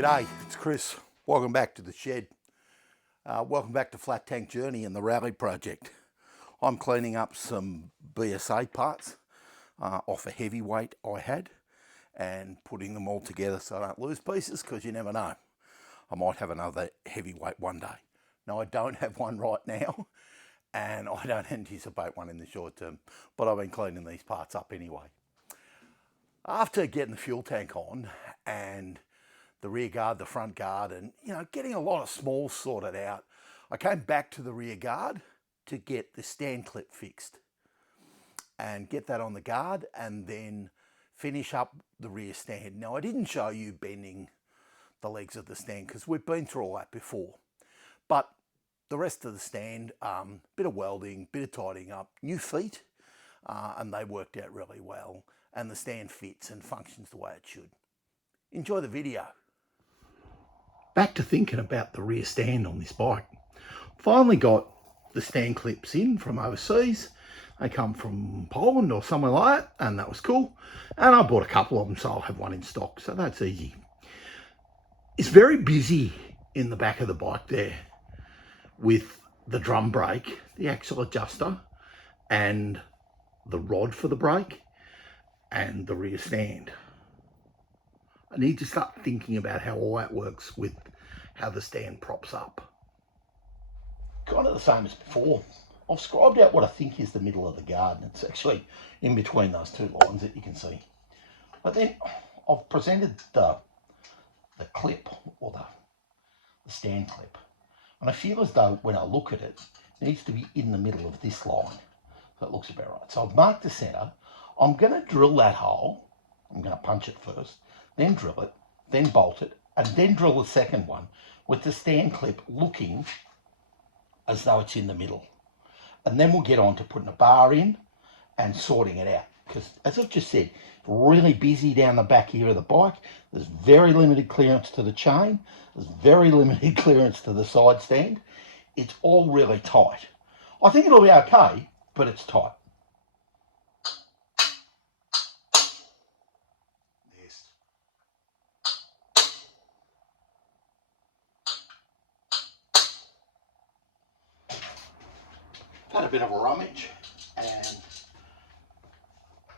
G'day, it's Chris. Welcome back to the shed. Welcome back to Flat Tank Journey and the Raleigh project. I'm cleaning up some BSA parts off a heavyweight I had and putting them all together so I don't lose pieces, because you never know. I might have another heavyweight one day. No, I don't have one right now, and I don't anticipate one in the short term, but I've been cleaning these parts up anyway. After getting the fuel tank on and the rear guard, the front guard, and getting a lot of smalls sorted out, I came back to the rear guard to get the stand clip fixed and get that on the guard, and then finish up the rear stand. Now, I didn't show you bending the legs of the stand because we've been through all that before, but the rest of the stand, bit of welding, bit of tidying up, new feet, and they worked out really well, and the stand fits and functions the way it should. Enjoy the video. Back to thinking about the rear stand on this bike. Finally got the stand clips in from overseas. They come from Poland or somewhere like that, and that was cool. And I bought a couple of them, so I'll have one in stock, so that's easy. It's very busy in the back of the bike there with the drum brake, the axle adjuster, and the rod for the brake, and the rear stand. I need to start thinking about how all that works with how the stand props up. Kind of the same as before. I've scribed out what I think is the middle of the guard, and it's actually in between those two lines that you can see. But then I've presented the clip, or the stand clip, and I feel as though when I look at it, it needs to be in the middle of this line. So it looks about right. So I've marked the center. I'm going to drill that hole. I'm going to punch it first, then drill it, then bolt it, and then drill the second one with the stand clip looking as though it's in the middle. And then we'll get on to putting a bar in and sorting it out. Because as I've just said, really busy down the back here of the bike. There's very limited clearance to the chain. There's very limited clearance to the side stand. It's all really tight. I think it'll be okay, but it's tight. Had a bit of a rummage and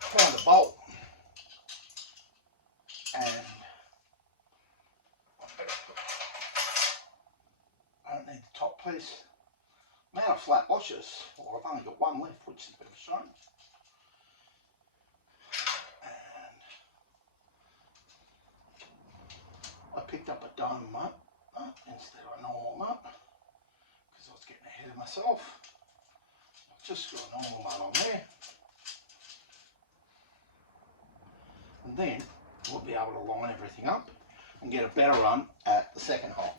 found a bolt, and I don't need the top piece. I'm out of flat washers, or I've only got one left, which is a bit of a shame. And I picked up a dome nut instead of a normal nut because I was getting ahead of myself. Just got a normal nut on there, and then we'll be able to line everything up and get a better run at the second hole.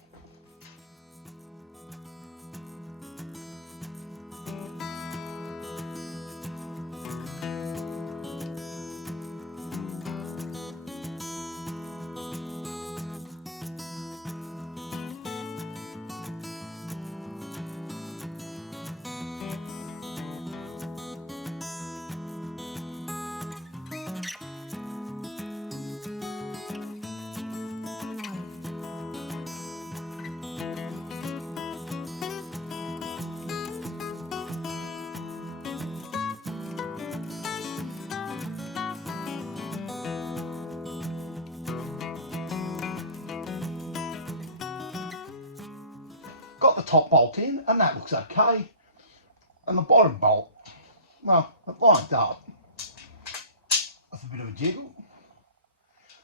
Got the top bolt in, and that looks okay. And the bottom bolt, well, it lined up. That's a bit of a jiggle.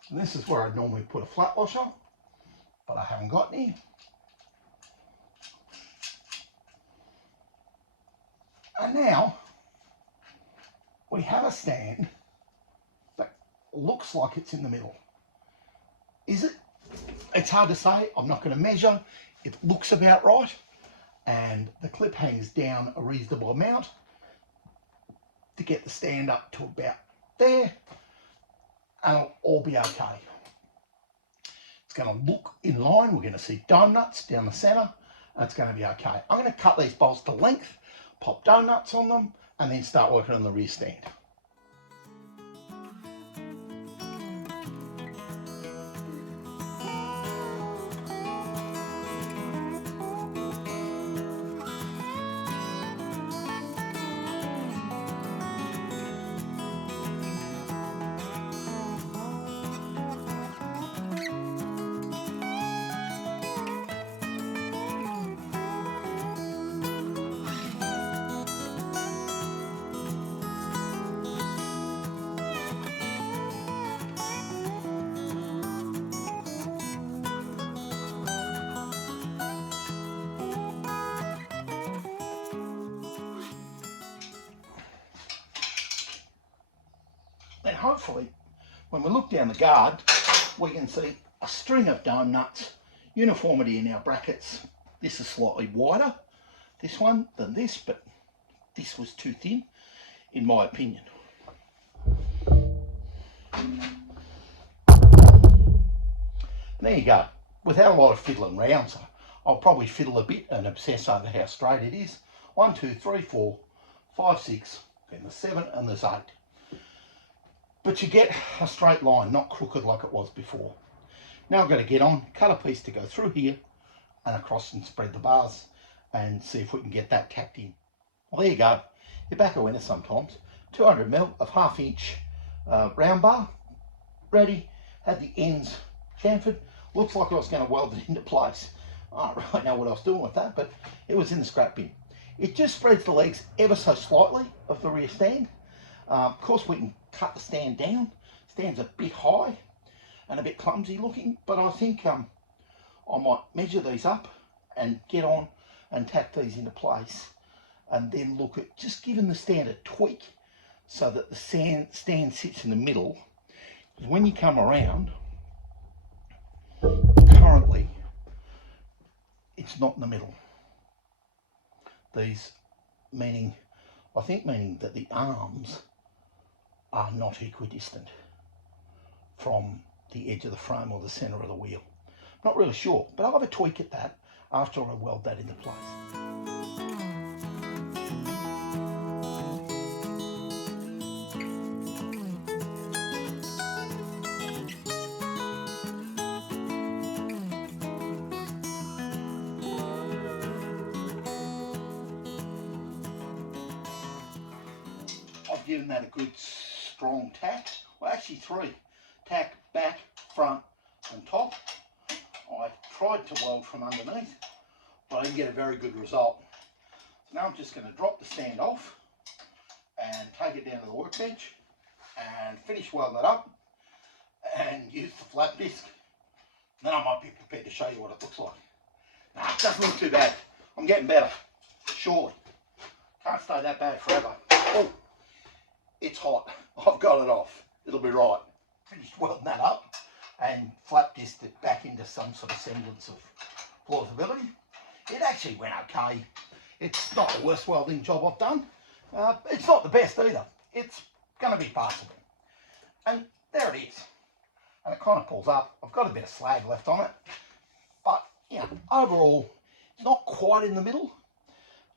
And this is where I'd normally put a flat washer, but I haven't got any. And now we have a stand that looks like it's in the middle. Is it? It's hard to say. I'm not going to measure. It looks about right, and the clip hangs down a reasonable amount to get the stand up to about there, and it'll all be okay. It's going to look in line. We're going to see dome nuts down the center, and it's going to be okay. I'm going to cut these bolts to length, pop dome nuts on them, and then start working on the rear stand. hopefully when we look down the guard we can see a string of dome nuts, uniformity in our brackets. This is slightly wider, this one, than this, but this was too thin in my opinion. There you go, without a lot of fiddling around. So I'll probably fiddle a bit and obsess over how straight it is. 1, 2, 3, 4, 5, 6, then there's 7 and there's 8. But you get a straight line, not crooked like it was before. Now I've got to get on, cut a piece to go through here and across and spread the bars and see if we can get that tacked in. Well, there you go. You're back a winner sometimes. 200mm of 1/2 inch round bar, ready. Had the ends chamfered. Looks like I was going to weld it into place. I don't really know what I was doing with that, but it was in the scrap bin. It just spreads the legs ever so slightly of the rear stand. Of course, we can cut the stand down. Stand's a bit high and a bit clumsy looking, but I think I might measure these up and get on and tack these into place, and then look at just giving the stand a tweak so that the stand sits in the middle. Because when you come around, currently it's not in the middle. These meaning that the arms are not equidistant from the edge of the frame or the centre of the wheel. Not really sure, but I'll have a tweak at that after I weld that into place. I've given that a good strong tack, well actually 3. Tack, back, front and top. I tried to weld from underneath, but I didn't get a very good result. So now I'm just going to drop the stand off and take it down to the workbench and finish welding it up and use the flat disc. Then I might be prepared to show you what it looks like. Nah, it doesn't look too bad. I'm getting better, surely. Can't stay that bad forever. Oh, it's hot. I've got it off. It'll be right. Finished welding that up and flat disced it back into some sort of semblance of plausibility. It actually went okay. It's not the worst welding job I've done. It's not the best either. It's going to be passable. And there it is. And it kind of pulls up. I've got a bit of slag left on it. But, you know, overall, it's not quite in the middle.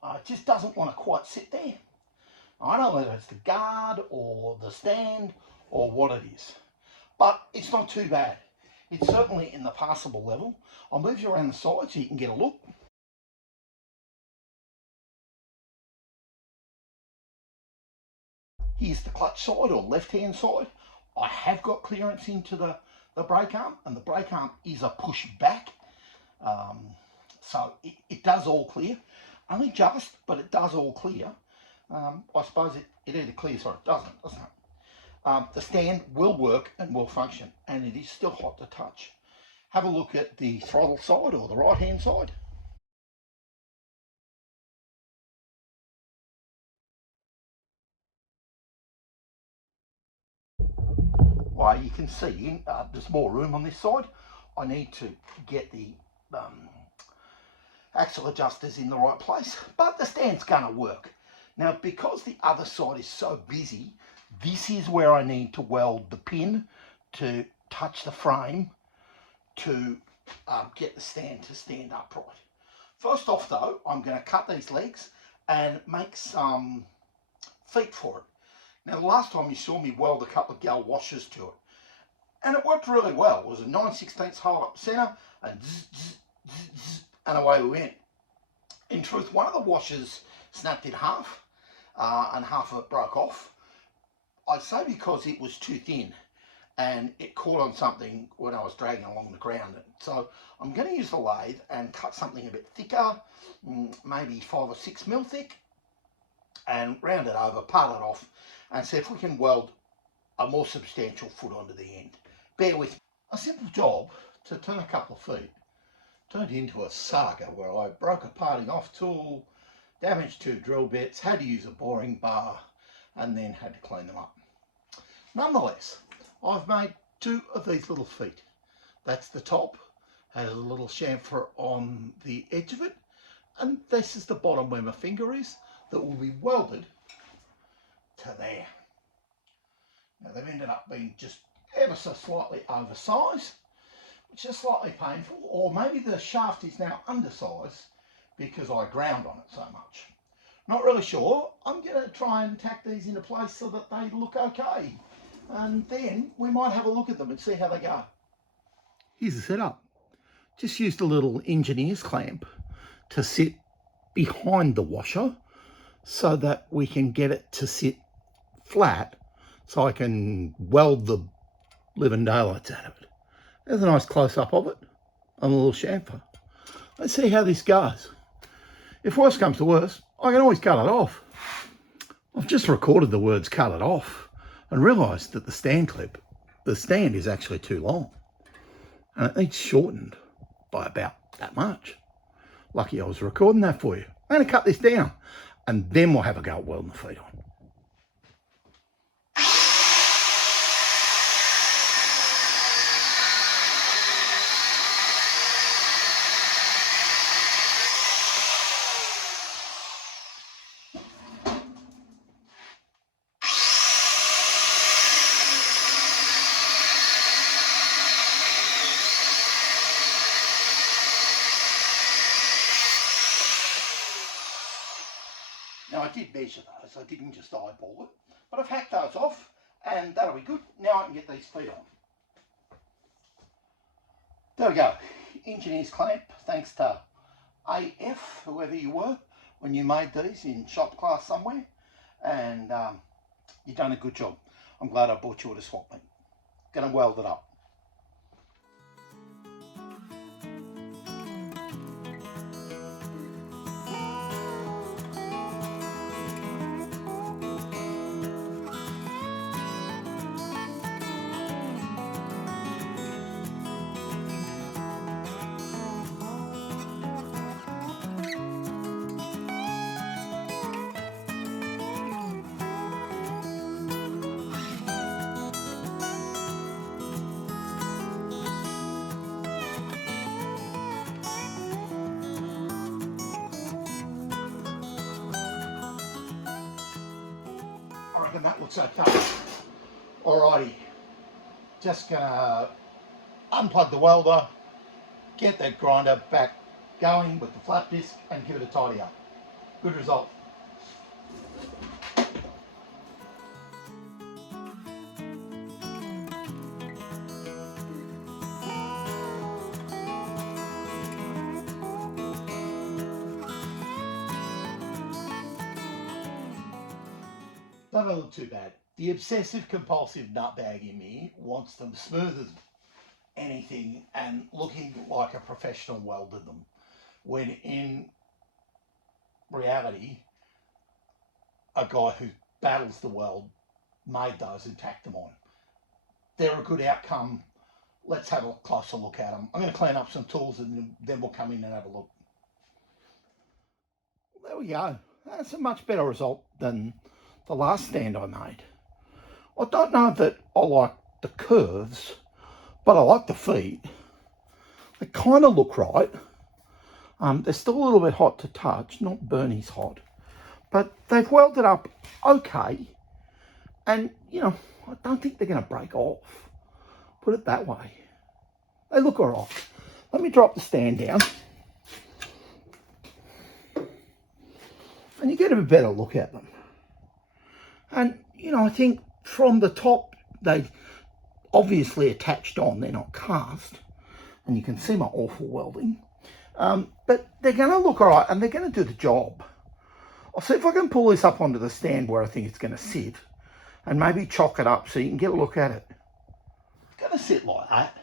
It just doesn't want to quite sit there. I don't know whether it's the guard or the stand or what it is. But it's not too bad. It's certainly in the passable level. I'll move you around the side so you can get a look. Here's the clutch side or left-hand side. I have got clearance into the brake arm, and the brake arm is a push back. So it does all clear. Only just, but it does all clear. I suppose it either clears or it doesn't it? The stand will work and will function, and it is still hot to touch. Have a look at the throttle side or the right hand side. Well, you can see there's more room on this side. I need to get the axle adjusters in the right place, but the stand's going to work. Now, because the other side is so busy, this is where I need to weld the pin to touch the frame to get the stand to stand upright. First off though, I'm going to cut these legs and make some feet for it. Now, the last time you saw me weld a couple of gal washers to it, and it worked really well. It was a 9/16 hole up centre, and zzz, zzz, zzz, zzz, and away we went. In truth, one of the washers snapped in half, and half of it broke off. I'd say because it was too thin, and it caught on something when I was dragging along the ground. So I'm going to use the lathe and cut something a bit thicker, maybe 5 or 6 mil thick, and round it over, part it off, and see if we can weld a more substantial foot onto the end. Bear with me. A simple job to turn a couple of feet turned into a saga where I broke a parting off tool, damaged 2 drill bits, had to use a boring bar, and then had to clean them up. Nonetheless, I've made two of these little feet. That's the top, has a little chamfer on the edge of it, and this is the bottom where my finger is, that will be welded to there. Now they've ended up being just ever so slightly oversized, which is slightly painful, or maybe the shaft is now undersized because I ground on it so much. Not really sure. I'm going to try and tack these into place so that they look okay, and then we might have a look at them and see how they go. Here's the setup. Just used a little engineer's clamp to sit behind the washer so that we can get it to sit flat so I can weld the living daylights out of it. There's a nice close-up of it on a little chamfer. Let's see how this goes. If worse comes to worse, I can always cut it off. I've just recorded the words "cut it off" and realised that the stand is actually too long and it needs shortened by about that much. Lucky I was recording that for you. I'm going to cut this down and then we'll have a go at welding the feet on. Now I did measure those, I didn't just eyeball it, but I've hacked those off and that'll be good. Now I can get these feet on. There we go, engineer's clamp, thanks to AF, whoever you were, when you made these in shop class somewhere, and you've done a good job. I'm glad I bought you at a swap meet. Gonna weld it up. And that looks okay. Alrighty, just gonna unplug the welder, get that grinder back going with the flat disc and give it a tidy up. Good result. Doesn't look too bad. The obsessive compulsive nutbag in me wants them smooth as anything and looking like a professional welded them, when in reality a guy who battles the weld made those and tacked them on. They're a good outcome. Let's have a closer look at them. I'm going to clean up some tools and then we'll come in and have a look. There we go. That's a much better result than the last stand I made. I don't know that I like the curves, but I like the feet. They kind of look right. They're still a little bit hot to touch, not Bernie's hot, but they've welded up okay. And, you know, I don't think they're going to break off. Put it that way. They look all right. Let me drop the stand down. And you get a better look at them. And, you know, I think from the top, they obviously attached on, they're not cast. And you can see my awful welding. But they're going to look all right and they're going to do the job. I'll see if I can pull this up onto the stand where I think it's going to sit and maybe chock it up so you can get a look at it. It's going to sit like that.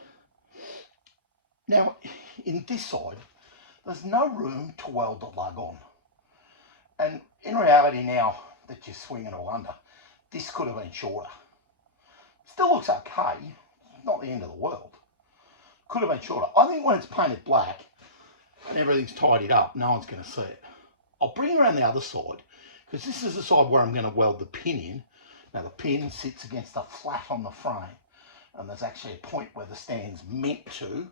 Now, in this side, there's no room to weld the lug on. And in reality now that you're swinging all under, this could have been shorter. Still looks okay, not the end of the world. Could have been shorter. I think when it's painted black and everything's tidied up, no one's going to see it. I'll bring it around the other side, because this is the side where I'm going to weld the pin in, Now the pin sits against the flat on the frame, and there's actually a point where the stand's meant to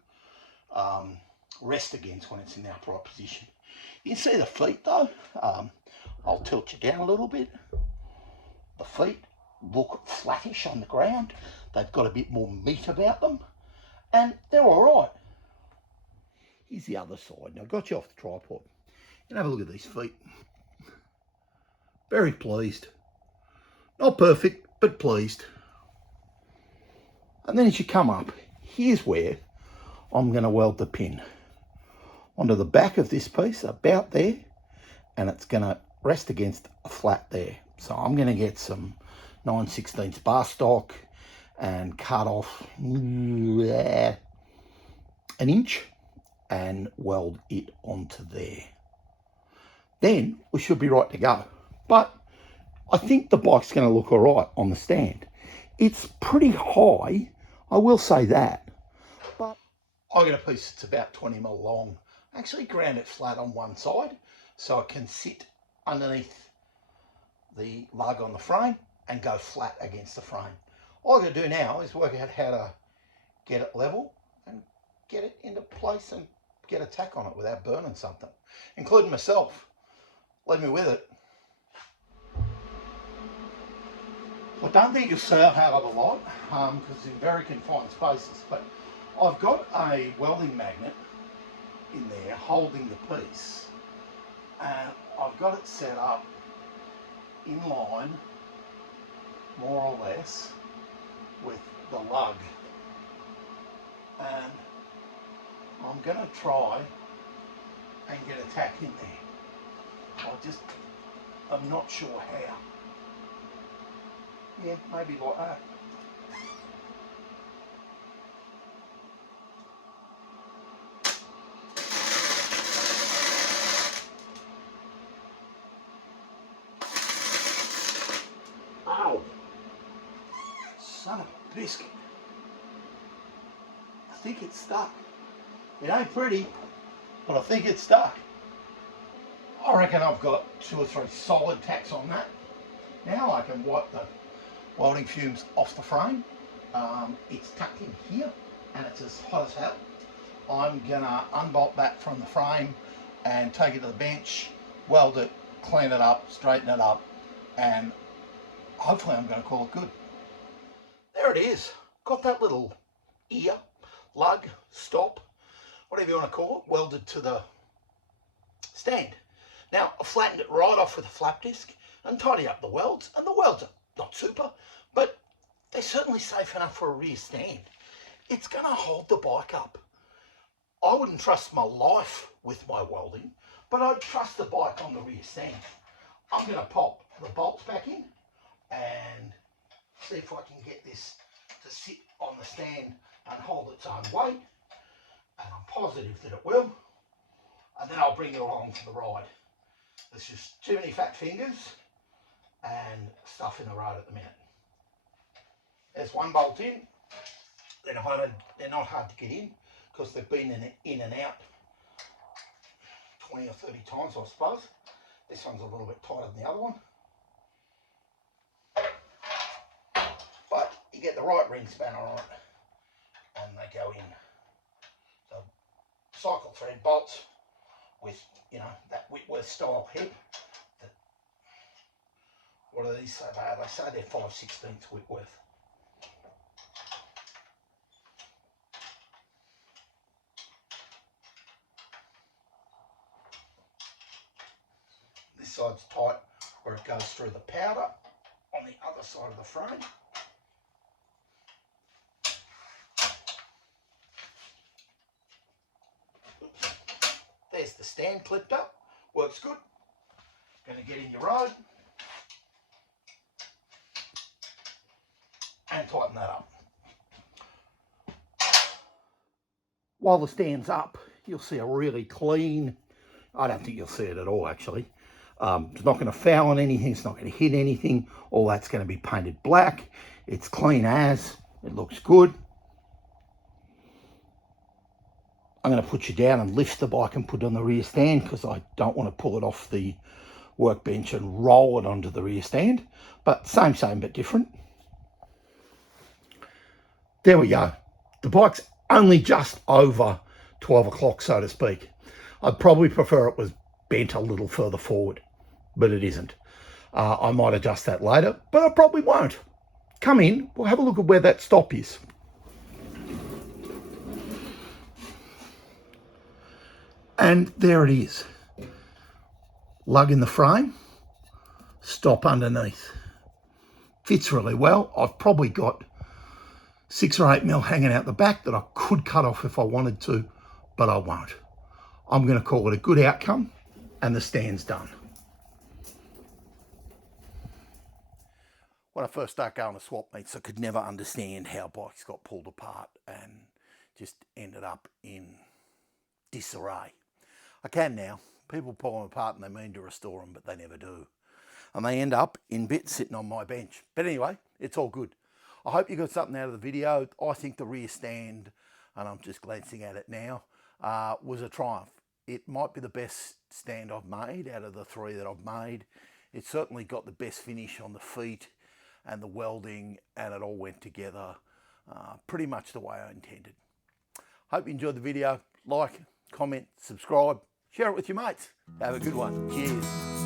rest against when it's in the upright position. You can see the feet though. I'll tilt you down a little bit. The feet look flattish on the ground. They've got a bit more meat about them, and they're all right. Here's the other side. Now, I got you off the tripod. You can have a look at these feet. Very pleased. Not perfect, but pleased. And then as you come up, here's where I'm going to weld the pin onto the back of this piece, about there, and it's going to rest against a flat there. So I'm going to get some 9/16 bar stock and cut off an inch and weld it onto there. Then we should be right to go. But I think the bike's going to look all right on the stand. It's pretty high, I will say that. But I got a piece that's about 20mm long. Actually ground it flat on one side so it can sit underneath the lug on the frame and go flat against the frame. All I got to do now is work out how to get it level and get it into place and get a tack on it without burning something, including myself. Leave me with it. I don't think you'll see it out of the lot because it's in very confined spaces, but I've got a welding magnet in there holding the piece, and I've got it set up in line more or less with the lug, and I'm going to try and get a tack in there. I'm not sure how. Yeah, maybe like that. Ow! Son of a biscuit. I think it's stuck. It ain't pretty, but I think it's stuck. I reckon I've got 2 or 3 solid tacks on that. Now I can wipe the welding fumes off the frame. It's tucked in here and it's as hot as hell. I'm gonna unbolt that from the frame and take it to the bench, weld it, clean it up, straighten it up, and hopefully I'm gonna call it good. There it is. Got that little ear, lug, stop, whatever you want to call it, welded to the stand. Now I flattened it right off with a flap disc and tidy up the welds, and the welds are not super, but they're certainly safe enough for a rear stand. It's going to hold the bike up. I wouldn't trust my life with my welding, but I'd trust the bike on the rear stand. I'm going to pop the bolts back in and see if I can get this to sit on the stand and hold its own weight, and I'm positive that it will, and then I'll bring you along for the ride. There's just too many fat fingers and stuff in the road at the minute. There's one bolt in. They're not hard to get in because they've been in and out 20 or 30 times, I suppose. This one's a little bit tighter than the other one. But you get the right ring spanner on it and they go in. So cycle thread bolts with, you know, that Whitworth style head. What do these say they are? They say they're 5/16 Whitworth. This side's tight where it goes through the powder on the other side of the frame. There's the stand clipped up. Works good. Going to get in your road and tighten that up. While the stand's up, you'll see a really clean, I don't think you'll see it at all actually. It's not going to foul on anything, it's not going to hit anything. All that's going to be painted black. It's clean as, it looks good. I'm going to put you down and lift the bike and put it on the rear stand because I don't want to pull it off the workbench and roll it onto the rear stand, but same but different. There we go. The bike's only just over 12 o'clock, so to speak. I'd probably prefer it was bent a little further forward, but it isn't. I might adjust that later, but I probably won't. Come in, we'll have a look at where that stop is. And there it is. Lug in the frame, stop underneath. Fits really well. I've probably got 6 or 8 mil hanging out the back that I could cut off if I wanted to, but I won't. I'm going to call it a good outcome, and the stand's done. When I first started going to swap meets, I could never understand how bikes got pulled apart and just ended up in disarray. I can now. People pull them apart and they mean to restore them, but they never do. And they end up in bits sitting on my bench. But anyway, it's all good. I hope you got something out of the video. I think the rear stand, and I'm just glancing at it now, was a triumph. It might be the best stand I've made out of the 3 that I've made. It certainly got the best finish on the feet and the welding, and it all went together pretty much the way I intended. Hope you enjoyed the video. Like, comment, subscribe, share it with your mates. Have a good one. Cheers.